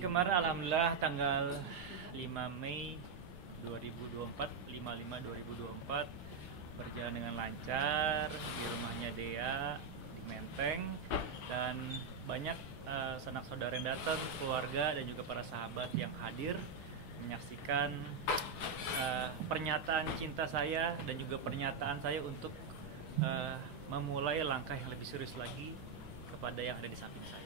kemarin alhamdulillah tanggal 5 Mei 2024, 5/5/2024 berjalan dengan lancar di rumahnya Dea di Menteng, dan banyak sanak saudara yang datang, keluarga dan juga para sahabat yang hadir menyaksikan pernyataan cinta saya dan juga pernyataan saya untuk memulai langkah yang lebih serius lagi kepada yang ada di samping saya.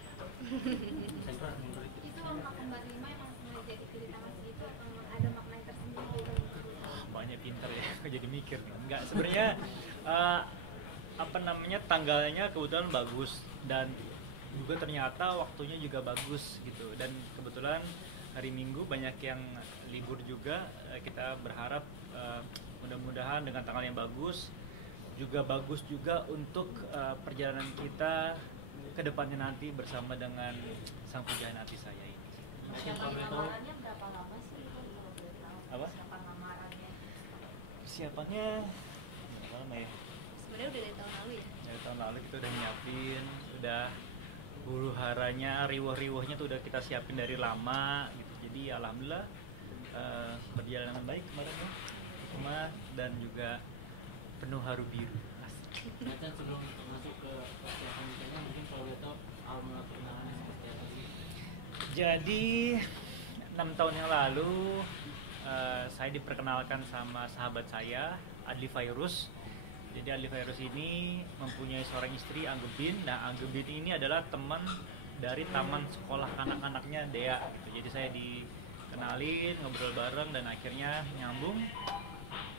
Itu makna 45 emang sengaja dipilih tanggal segitu atau ada makna tersendiri? Banyak pinter ya, jadi mikir. Enggak, sebenarnya tanggalnya kebetulan bagus dan juga ternyata waktunya juga bagus gitu, dan kebetulan hari Minggu banyak yang libur juga. Kita berharap mudah-mudahan dengan tanggal yang bagus juga untuk perjalanan kita ke depannya nanti bersama dengan sang pujaan hati saya ini. Lamarannya berapa lama sih? Apa? Persiapan lamarannya? Persiapannya berapa lama ya? Sebenarnya udah dari tahun lalu ya? Dari tahun lalu kita udah nyiapin, udah huru haranya, riuh-riuhnya tuh udah kita siapin dari lama gitu. Jadi alhamdulillah berjalan dengan baik kemarin ya, hikmah dan juga penuh haru biru. Ternyata sebelum masuk ke persiapan nikahnya, mungkin kalau boleh tahu awal mula perkenalannya seperti apa sih? Jadi 6 tahun yang lalu saya diperkenalkan sama sahabat saya, Adli Fairuz. Jadi Adli Fairuz ini mempunyai seorang istri, Anggebin. Nah, Anggebin ini adalah teman dari taman sekolah anak-anaknya Dea gitu. Jadi saya dikenalin, ngobrol bareng, dan akhirnya nyambung,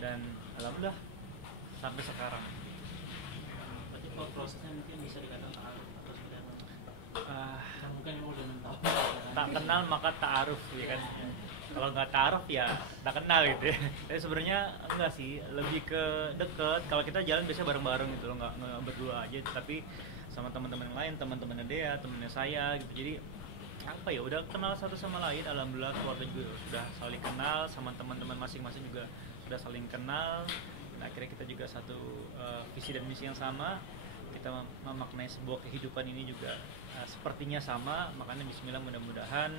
dan alhamdulillah sampai sekarang. Berarti kalau prosesnya mungkin bisa dikatakan ta'aruf atau seperti apa? Kan mungkin emang udah 6 tahun. Tak kenal maka ta'aruf ya kan. Kalau nggak ta'aruf ya tak kenal gitu ya. Tapi sebenarnya enggak sih, lebih ke deket. Kalau kita jalan biasanya bareng-bareng gitu loh, nggak berdua aja, tapi sama teman-teman yang lain, teman-temannya Dea, temannya saya gitu. Jadi apa ya, udah kenal satu sama lain. Alhamdulillah keluarga juga sudah saling kenal, sama teman-teman masing-masing juga sudah saling kenal. Dan akhirnya kita juga satu visi dan misi yang sama. Kita memaknai sebuah kehidupan ini juga sepertinya sama. Makanya bismillah, mudah-mudahan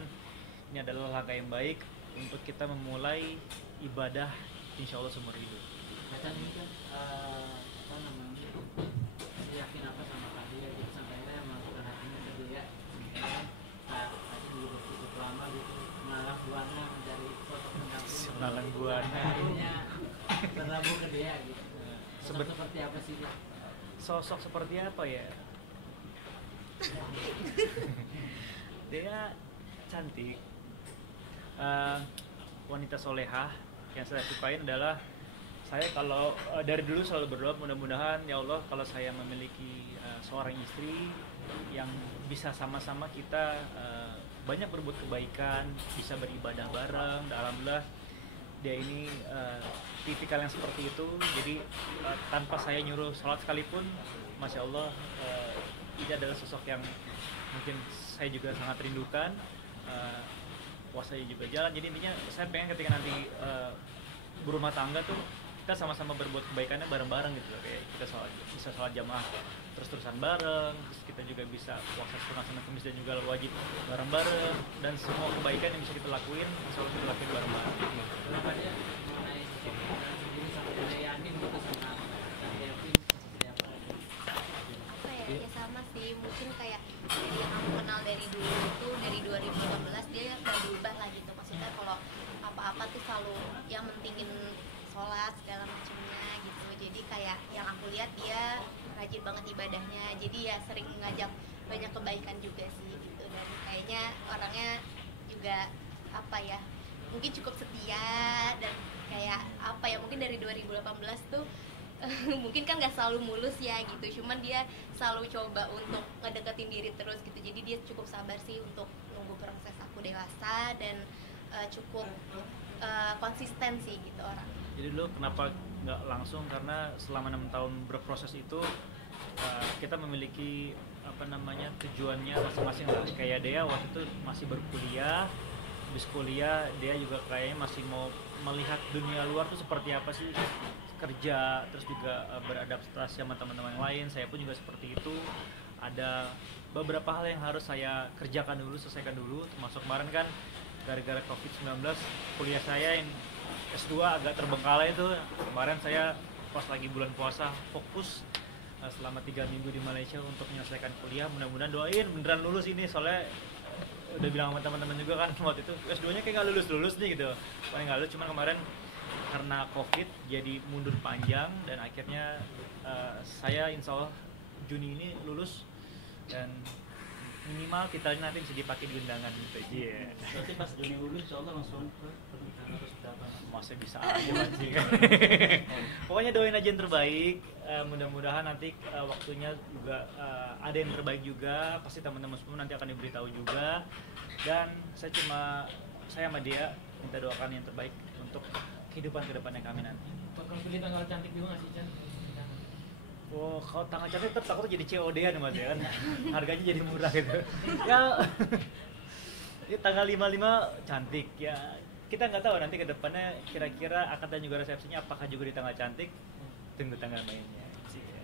ini adalah langkah yang baik untuk kita memulai ibadah insya Allah seumur hidup. Ternyata ini kan yakin apa sama Kak Dia gitu, sampai akhirnya melakukan hatinya ke Dia. Tadi juga udah cukup lama gitu mengalah buana mencari sosok pendamping. Mengalah buana. Akhirnya berlabuh ke Dia gitu. Sosok Seben- seperti apa sih Dia? Sosok seperti apa ya? Dia cantik, wanita solehah. Yang saya sukain adalah, saya kalau dari dulu selalu berdoa, mudah-mudahan ya Allah kalau saya memiliki seorang istri yang bisa sama-sama kita banyak berbuat kebaikan, bisa beribadah bareng. Alhamdulillah dia ini tipikal yang seperti itu. Jadi tanpa saya nyuruh sholat sekalipun, masya Allah, ini adalah sosok yang mungkin saya juga sangat rindukan. Puasanya juga jalan. Jadi intinya saya pengen ketika nanti berumah tangga tuh kita sama-sama berbuat kebaikannya bareng-bareng gitu loh. Kayak kita bisa sholat jamaah terus-terusan bareng, terus kita juga bisa puasa setengah Senin Kamis dan juga wajib bareng-bareng, dan semua kebaikan yang bisa kita lakuin selalu kita lakuin bareng-bareng. Kenapa Dia mengenai sosok Dia sendiri sampai Dia yakin gitu sama Kak Devin seperti apa? Apa ya, ya sama sih, mungkin kayak dari yang aku kenal dari dulu itu, dari 2015 dia nggak berubah lah gitu. Maksudnya kalau apa-apa tuh selalu yang mentingin sholat segala macamnya gitu. Jadi kayak yang aku lihat dia rajin banget ibadahnya, jadi ya sering ngajak banyak kebaikan juga sih gitu. Dan kayaknya orangnya juga apa ya, mungkin cukup setia, dan kayak apa ya, mungkin dari 2018 tuh mungkin kan nggak selalu mulus ya gitu, cuman dia selalu coba untuk ngedeketin diri terus gitu. Jadi dia cukup sabar sih untuk nunggu proses aku dewasa, dan cukup konsisten sih gitu orang. Jadi dulu kenapa nggak langsung, karena selama 6 tahun berproses itu kita memiliki tujuannya masing-masing lah. Kayak Dea waktu itu masih berkuliah, habis kuliah dia juga kayaknya masih mau melihat dunia luar tuh seperti apa sih, kerja, terus juga beradaptasi sama teman-teman yang lain. Saya pun juga seperti itu. ada beberapa hal yang harus saya kerjakan dulu, selesaikan dulu. Termasuk kemarin kan gara-gara COVID-19 kuliah saya yang S2 agak terbengkalai itu. Kemarin saya pas lagi bulan puasa fokus selama 3 minggu di Malaysia untuk menyelesaikan kuliah. Mudah-mudahan doain beneran lulus ini, soalnya udah bilang sama teman-teman juga kan waktu itu S2-nya kayak nggak lulus nih gitu. Paling nggak lulus, cuman kemarin karena COVID jadi mundur panjang dan akhirnya saya insya Allah Juni ini lulus dan minimal kita nanti bisa dipakai di undangan gitu. Iya. Berarti pas Juni lulus insya Allah langsung ke pernikahan atau sudah apa? Masih bisa aja masih. Pokoknya doain aja yang terbaik. Mudah-mudahan nanti waktunya juga ada yang terbaik juga. Pasti teman-teman semua nanti akan diberitahu juga. Dan saya sama dia minta doakan yang terbaik untuk kehidupan kedepannya kami nanti. Bakal pilih tanggal cantik juga nggak sih Chan? Oh, kalau tanggal cantik tetap takutnya jadi COD-an mas ya kan. Harganya jadi murah gitu. Ya, ya tanggal 55 cantik ya. Kita nggak tahu nanti ke depannya kira-kira akad dan juga resepsinya apakah juga di tanggal cantik. Tunggu tanggal mainnya.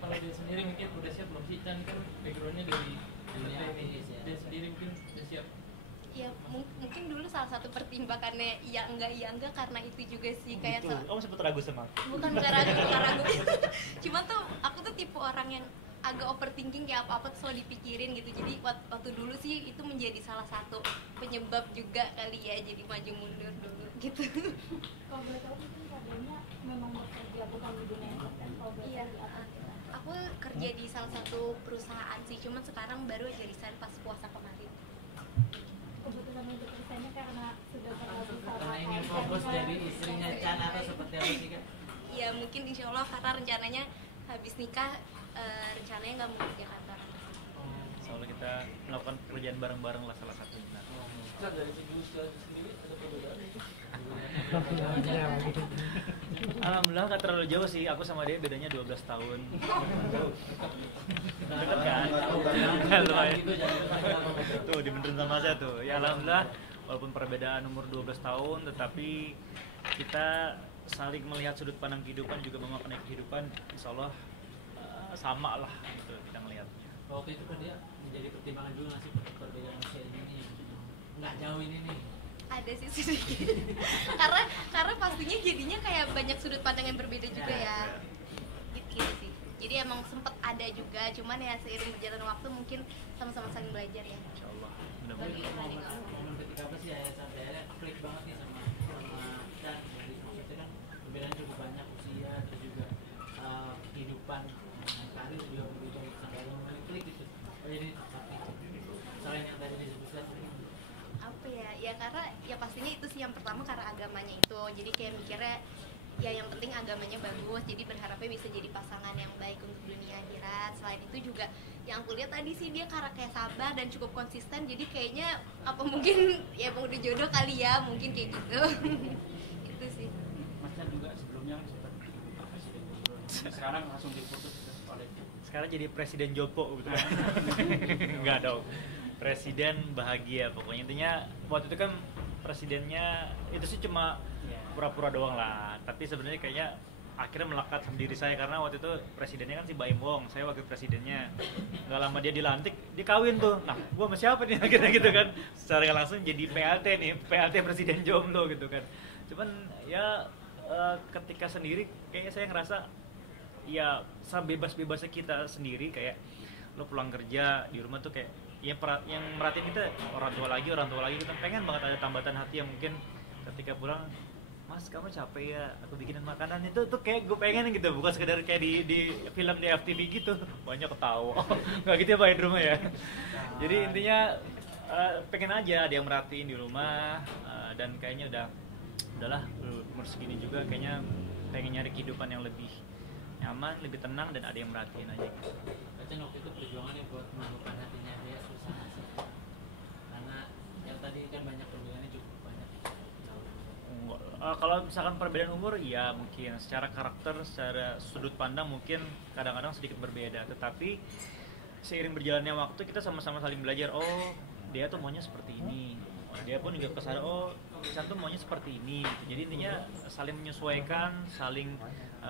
Kalau dia sendiri mungkin udah siap belum sih Chan, kan backgroundnya dari Dunia ini, artis ya. dia sendiri mungkin udah siap. Ya mungkin dulu salah satu pertimbangannya iya enggak karena itu juga sih kayak Gitu. Kamu sempat ragu sama aku? bukan ragu cuma tuh aku tuh tipe orang yang agak overthinking, kayak apa-apa tuh selalu dipikirin gitu. Jadi waktu dulu sih itu menjadi salah satu penyebab juga kali ya jadi maju mundur dulu gitu. Kalau boleh tahu mungkin kabarnya memang bekerja bukan di dunia entertain, kalau boleh Iya, tahu di apa? aku kerja di salah satu perusahaan sih, cuman sekarang baru aja resign pas puasa kemarin. Kebetulan untuk desainnya karena sudah terlalu Karena ingin fokus jadi istrinya Chan atau seperti apa sih Kak? Ya mungkin insya Allah karena rencananya habis nikah rencananya nggak mau kerja kantor. Soalnya kita melakukan pekerjaan bareng-bareng lah salah satunya. Kan dari segi usia sendiri ada perbedaan itu? Alhamdulillah nggak terlalu jauh sih, aku sama dia bedanya 12 tahun. Dekat kan? Lumayan. Tuh dibenerin sama saya tuh. Ya alhamdulillah walaupun perbedaan umur 12 tahun tetapi kita saling melihat sudut pandang kehidupan juga memaknai kehidupan, insya Allah sama lah gitu kita ngelihatnya. Waktu itu kan dia menjadi pertimbangan juga nggak sih perbedaan usia ini nih? Nggak jauh ini nih. Ada sih sedikit. karena pastinya jadinya kayak banyak sudut pandang yang berbeda juga ya. Gitu sih. Jadi emang sempet ada juga, cuman ya seiring berjalan waktu mungkin sama-sama saling belajar ya. Insya Allah. Tapi Mudah-mudahan. momen ketika apa sih ayah sampai ayah klik banget nih sama Chan? Jadi maksudnya kan perbedaan cukup banyak usia, terus juga kehidupan, karir juga berbeda sampai ayah mulai klik gitu. Oh jadi selain yang tadi disebutkan Apa ya karena ya pastinya itu sih yang pertama karena agamanya itu, jadi kayak mikirnya ya yang penting agamanya bagus, jadi berharapnya bisa jadi pasangan yang baik untuk dunia akhirat. Selain itu juga yang aku lihat tadi sih dia karena kayak sabar dan cukup konsisten, jadi kayaknya apa mungkin ya emang udah jodoh kali ya, mungkin kayak gitu. Itu sih. Mas Chan juga sebelumnya kan sempat presiden Jokowi. Sekarang langsung diputus oleh Sekarang jadi presiden Jopo gitu. Enggak dong. Presiden bahagia pokoknya, intinya waktu itu kan presidennya itu sih cuma pura-pura doang lah, tapi sebenarnya kayaknya akhirnya melekat sama diri saya karena waktu itu presidennya kan si Baim Wong, saya wakil presidennya. Nggak lama dia dilantik, dia kawin tuh. Nah, gua sama siapa nih akhirnya gitu kan? Secara nggak langsung jadi PLT nih, PLT presiden jomblo gitu kan. Cuman ya ketika sendiri kayaknya saya ngerasa ya sebebas-bebasnya kita sendiri, kayak lo pulang kerja di rumah tuh kayak yang merhatiin kita orang tua lagi kita pengen banget ada tambatan hati yang mungkin ketika pulang, Mas kamu capek ya aku bikinin makanan, itu tuh kayak gue pengen gitu, bukan sekedar kayak di film di FTV gitu banyak ketawa. Nggak gitu ya Pak di rumah ya. Jadi intinya pengen aja ada yang merhatiin di rumah, dan kayaknya udahlah umur segini juga kayaknya pengen nyari kehidupan yang lebih nyaman, lebih tenang, dan ada yang merhatiin aja gitu. Chan waktu itu perjuangannya buat menemukan hatinya dia susah nggak sih? Karena yang tadi kan banyak perbedaannya cukup banyak. Kalau misalkan perbedaan umur, ya mungkin secara karakter, secara sudut pandang mungkin kadang-kadang sedikit berbeda. Tetapi seiring berjalannya waktu kita sama-sama saling belajar. Oh, dia tuh maunya seperti ini. Dia pun juga kesadaran. Oh, Isan tuh maunya seperti ini gitu. Jadi intinya saling menyesuaikan, saling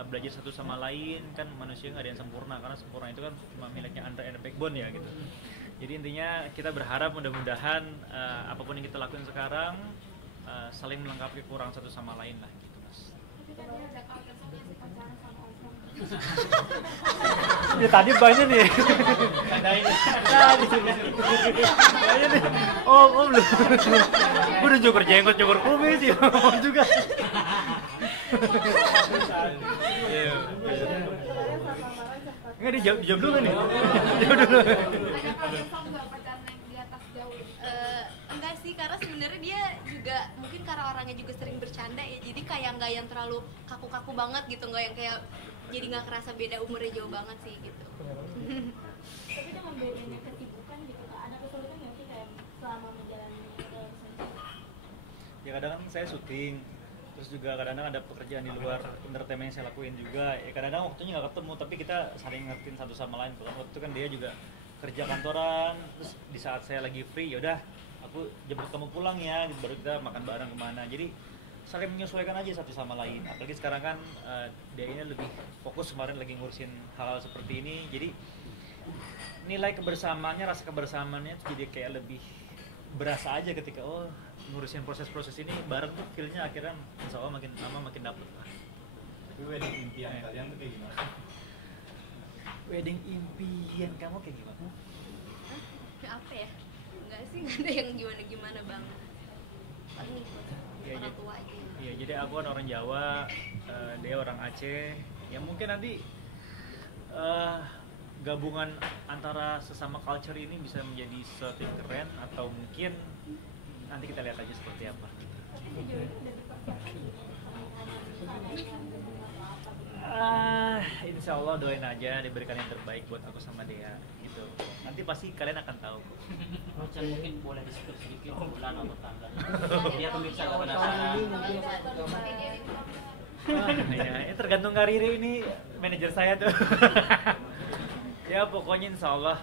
belajar satu sama lain. Kan manusia nggak ada yang sempurna, karena sempurna itu kan cuma miliknya Andre and the Backbone ya gitu. Jadi intinya kita berharap mudah-mudahan apapun yang kita lakukan sekarang saling melengkapi kurang satu sama lain lah gitu mas. Tapi kan dia ada kalkulasinya sih pacaran sama Osman. Ya tadi banyak nih. Banyak nih. Oh belum. Gue udah cukur jenggot, cukur kumis ya. Om juga. Iya. Sebenarnya sama Mara sempat. Enggak dijawab dulu nih. Jawab dulu. Ada kalkulasi nggak pacaran yang di atas jauh? Enggak sih, karena sebenarnya dia juga mungkin karena orangnya juga sering bercanda ya, jadi kayak nggak yang terlalu kaku-kaku banget gitu, nggak yang kayak jadi nggak kerasa beda umurnya jauh banget sih gitu. Tapi dengan bedanya kesibukan gitu Kak, ada kesulitan nggak sih kayak selama menjalani relationship? Ya kadang kan saya syuting, terus juga kadang-kadang ada pekerjaan di luar entertainment yang saya lakuin juga. Ya kadang-kadang waktunya nggak ketemu, tapi kita saling ngertiin satu sama lain. Kalau waktu itu kan dia juga kerja kantoran, terus di saat saya lagi free, yaudah aku jemput kamu pulang ya, baru kita makan bareng kemana. Jadi saling menyesuaikan aja satu sama lain. Apalagi sekarang kan dia ini lebih fokus, kemarin lagi ngurusin hal-hal seperti ini. Jadi nilai kebersamaannya, rasa kebersamaannya tuh jadi kayak lebih berasa aja ketika ngurusin proses-proses ini bareng tuh, feel-nya akhirnya insya Allah makin lama makin dapet lah. Tapi wedding impian kalian tuh kayak gimana? Wedding impian kamu kayak gimana? Apa ya? Enggak sih, nggak ada yang gimana-gimana banget. Paling ikut Iya, orang tua aja. Iya, jadi aku kan orang Jawa, dia orang Aceh. Ya mungkin nanti gabungan antara sesama culture ini bisa menjadi sesuatu yang keren, atau mungkin nanti kita lihat aja seperti apa. Tapi sejauh ini udah dipersiapkan gitu pernikahan Insya Allah doain aja diberikan yang terbaik buat aku sama dia gitu. Nanti pasti kalian akan tahu. Rocan mungkin boleh di-skip sedikit bulan atau tanggal. Biar pemirsa nggak penasaran. Ya, tergantung karir ini manajer saya tuh. Ya pokoknya insya Allah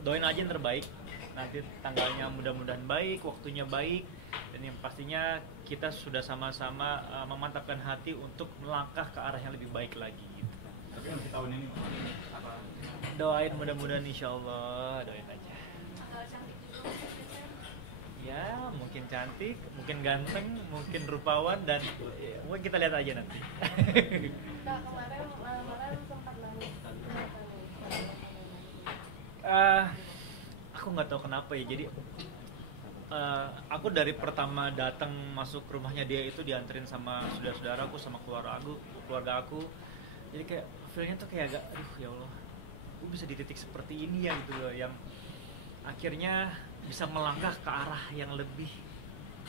doain aja yang terbaik. Nanti tanggalnya mudah-mudahan baik, waktunya baik, dan yang pastinya kita sudah sama-sama memantapkan hati untuk melangkah ke arah yang lebih baik lagi gitu. Tapi untuk tahun ini apa? Doain mudah-mudahan insya Allah, doain aja. Ya mungkin cantik, mungkin ganteng, mungkin rupawan, dan mungkin kita lihat aja nanti. Kak, kemarin sempat nangis. Aku nggak tahu kenapa ya, jadi aku dari pertama datang masuk rumahnya dia itu dianterin sama saudara-saudaraku, sama keluarga aku, jadi kayak feelnya tuh kayak agak aduh ya Allah, gue bisa di titik seperti ini ya gitu loh, yang akhirnya bisa melangkah ke arah yang lebih,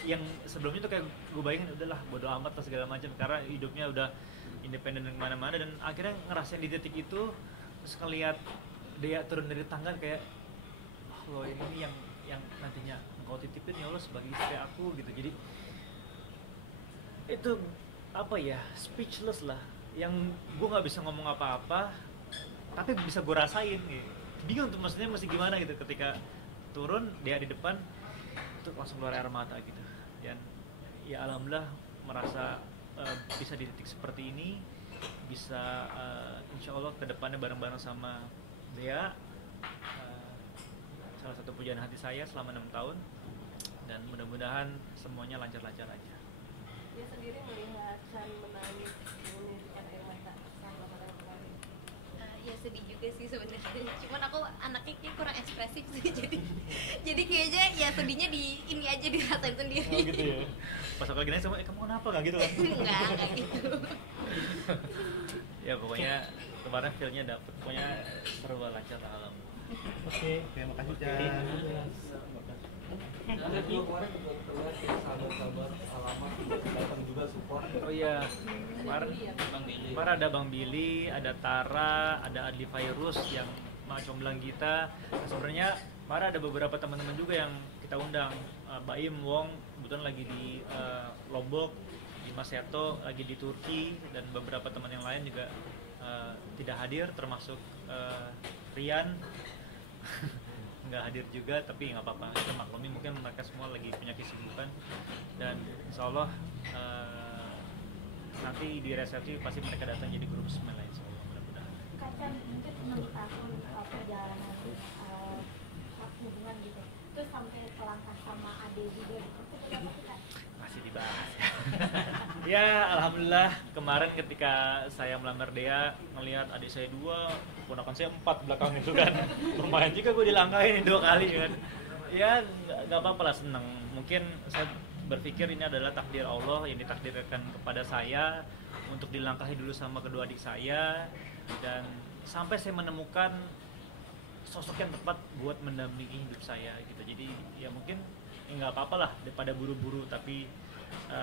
yang sebelumnya tuh kayak gue bayangin udahlah bodo amat lah segala macam karena hidupnya udah independen kemana-mana, dan akhirnya ngerasain di titik itu, terus ngeliat dia turun dari tangga kayak oh ini yang nantinya engkau titipin ya Allah sebagai istri aku gitu. Jadi itu apa ya, speechless lah, yang gue nggak bisa ngomong apa-apa tapi bisa gue rasain gitu. Bingung tuh maksudnya mesti gimana gitu ketika turun dia di depan tuh langsung keluar air mata gitu. Dan ya alhamdulillah merasa bisa di titik seperti ini, bisa insya Allah kedepannya bareng-bareng sama Dea, salah satu pujaan hati saya selama 6 tahun, dan mudah-mudahan semuanya lancar-lancar aja. Dia sendiri melihat Chan menangis menitikan air mata sama pada kemarin. Ya sedih juga sih sebenarnya. Cuman aku anaknya kayak kurang ekspresif sih, jadi kayaknya ya sedihnya di ini aja dirasain sendiri. Oh gitu ya. Pas aku lagi nanya sama kamu kenapa nggak gitu kan? Enggak gitu. Ya pokoknya kemarin feel-nya dapet, pokoknya seru banget, lancar lah alhamdulillah. Oke, terima kasih Chan. Oh iya, kemarin ada Bang Billy, ada Tara, ada Adli Fairuz yang mau comblang kita. Nah, sebenarnya kemarin ada beberapa teman-teman juga yang kita undang, Baim, Wong, kebetulan lagi di Lombok, Mas Seto lagi di Turki, dan beberapa teman yang lain juga tidak hadir, termasuk Rian. Nggak hadir juga, tapi nggak apa-apa, kita maklumi, mungkin mereka semua lagi punya kesibukan. Dan insya Allah nanti di resepsi pasti mereka datang jadi guru bismillah insya Allah, mudah-mudahan. Kaca mungkin 6 tahun perjalanan hubungan gitu, terus sampai kelangkah sama Ade juga gitu, itu berapa sih Kak? Masih dibahas ya. Ya alhamdulillah kemarin ketika saya melamar Dea ngelihat adik saya 2, ponakan saya 4 belakang itu kan. Lumayan juga gue dilangkahin 2 kali kan. Ya nggak apa-apa lah, seneng. Mungkin saya berpikir ini adalah takdir Allah yang ditakdirkan kepada saya untuk dilangkahi dulu sama kedua adik saya, dan sampai saya menemukan sosok yang tepat buat mendampingi hidup saya gitu. Jadi ya mungkin nggak apa-apa lah daripada buru-buru, tapi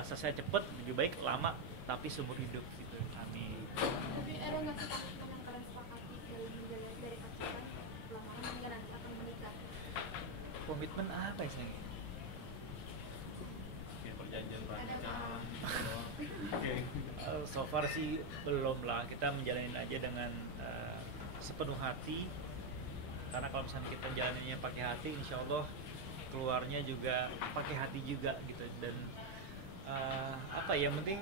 selesai cepet lebih baik lama tapi seumur hidup gitu. Amin. Tapi ada nggak sih komitmen yang kalian sepakati dari pacaran lamaran hingga nanti akan menikah? Komitmen apa ya sayang? Kayak perjanjian Ada pernikahan. Oke. So far sih belum lah, kita menjalani aja dengan sepenuh hati, karena kalau misalnya kita jalaninnya pakai hati, insya Allah keluarnya juga pakai hati juga gitu. Dan apa ya, yang penting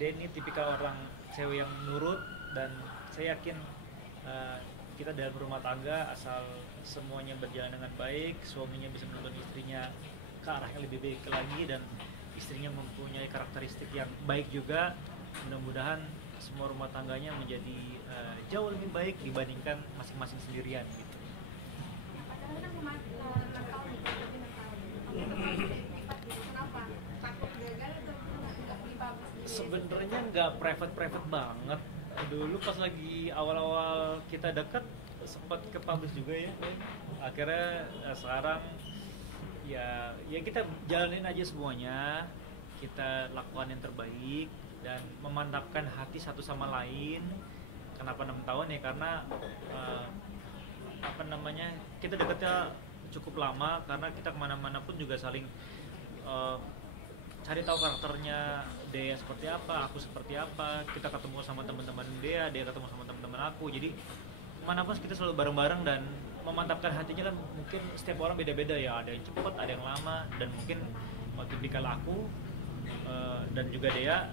Denny tipikal orang cewek yang nurut, dan saya yakin kita dalam rumah tangga asal semuanya berjalan dengan baik, suaminya bisa menuntun istrinya ke arah yang lebih baik lagi, dan istrinya mempunyai karakteristik yang baik juga, mudah-mudahan semua rumah tangganya menjadi jauh lebih baik dibandingkan masing-masing sendirian gitu. Pacaran kan nakal nih, lebih nakal. Kenapa? Takut gagal atau nggak dipublish gitu? Sebenarnya nggak private banget. Dulu pas lagi awal-awal kita dekat sempat ke publish juga ya. Akhirnya sekarang ya kita jalanin aja semuanya, kita lakukan yang terbaik dan memantapkan hati satu sama lain. Kenapa 6 tahun ya, karena kita dekatnya cukup lama, karena kita kemana-mana pun juga saling cari tahu karakternya Dea seperti apa, aku seperti apa. Kita ketemu sama teman-teman Dea ketemu sama teman-teman aku. Jadi kemanapun kita selalu bareng-bareng, dan memantapkan hatinya kan mungkin setiap orang beda-beda ya. Ada yang cepat, ada yang lama, dan mungkin tipikal aku dan juga Dea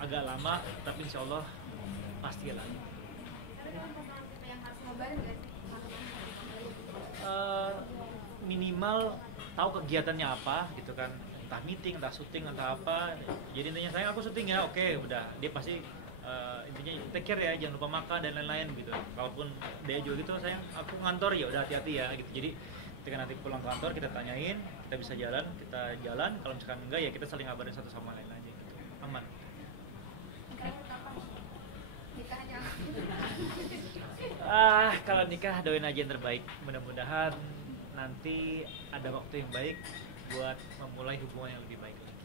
agak lama, tapi insya Allah pasti lah. Tapi kan pasangan tipe yang harus ngabarin nggak sih? Minimal tahu kegiatannya apa gitu kan, entah meeting, entah syuting, entah apa. Jadi intinya sayang aku syuting ya, oke udah, dia pasti intinya take care ya, jangan lupa makan dan lain-lain gitu. Kalaupun dia juga gitu, sayang aku ngantor ya udah hati-hati ya gitu. Jadi ketika nanti pulang ke kantor kita tanyain, kita bisa jalan, kita jalan. Kalau misalkan enggak ya kita saling ngabarin satu sama lain aja gitu, aman. Nikahnya kapan? Nikahnya? Kalau nikah doain aja yang terbaik. Mudah-mudahan nanti ada waktu yang baik buat memulai hubungan yang lebih baik lagi.